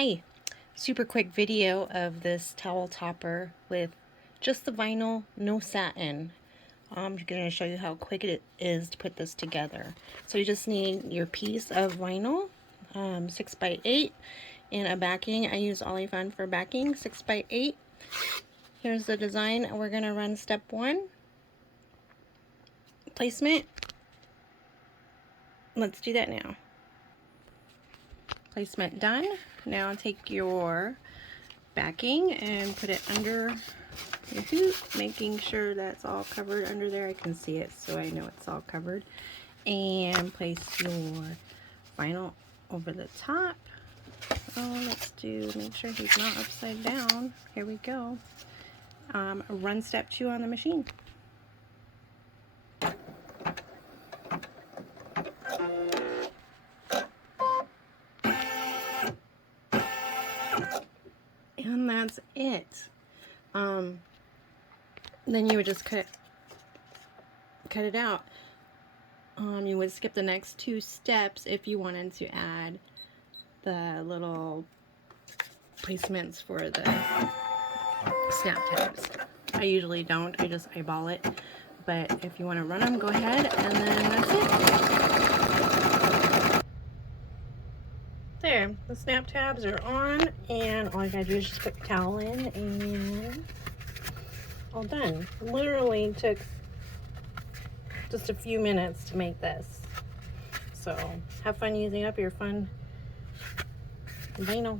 Hi, super quick video of this towel topper with just the vinyl, no satin. I'm going to show you how quick it is to put this together. So you just need your piece of vinyl, 6x8, and a backing. I use Olifan for backing, 6x8. Here's the design. We're going to run step 1, placement. Let's do that now. Placement done. Now take your backing and put it under your hoop, making sure that's all covered under there. I can see it, so I know it's all covered. And place your vinyl over the top. Make sure he's not upside down. Here we go. Run step 2 on the machine. And that's it. Then you would just cut it out. You would skip the next 2 steps if you wanted to add the little placements for the snap tabs. I usually don't. I just eyeball it. But if you want to run them, go ahead, and then that's it. There, the snap tabs are on, and all you gotta do is just put the towel in, and all done. Literally took just a few minutes to make this. So have fun using up your fun vinyl.